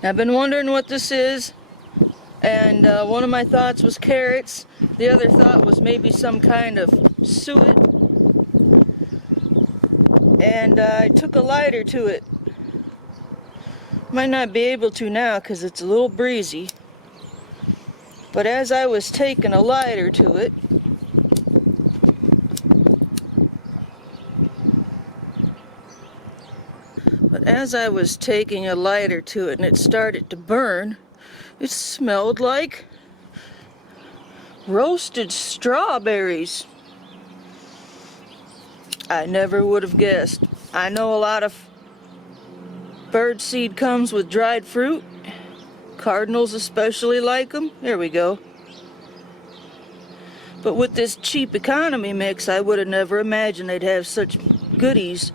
I've been wondering what this is, and one of my thoughts was carrots. The other thought was maybe some kind of suet. And I took a lighter to it. Might not be able to now because it's a little breezy. But as I was taking a lighter to it, and it started to burn, it smelled like roasted strawberries. I never would have guessed. I know a lot of bird seed comes with dried fruit. Cardinals especially like them. There we go. But with this cheap economy mix, I would have never imagined they'd have such goodies.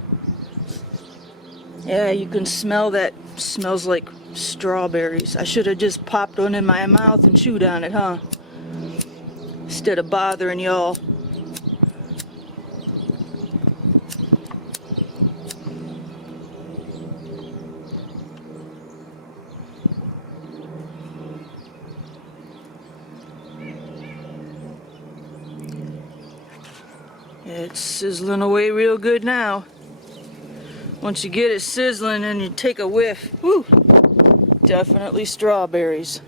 Yeah, you can smell that. Smells like strawberries. I should have just popped one in my mouth and chewed on it, huh? Instead of bothering y'all. It's sizzling away real good now. Once you get it sizzling and you take a whiff, whew, definitely strawberries.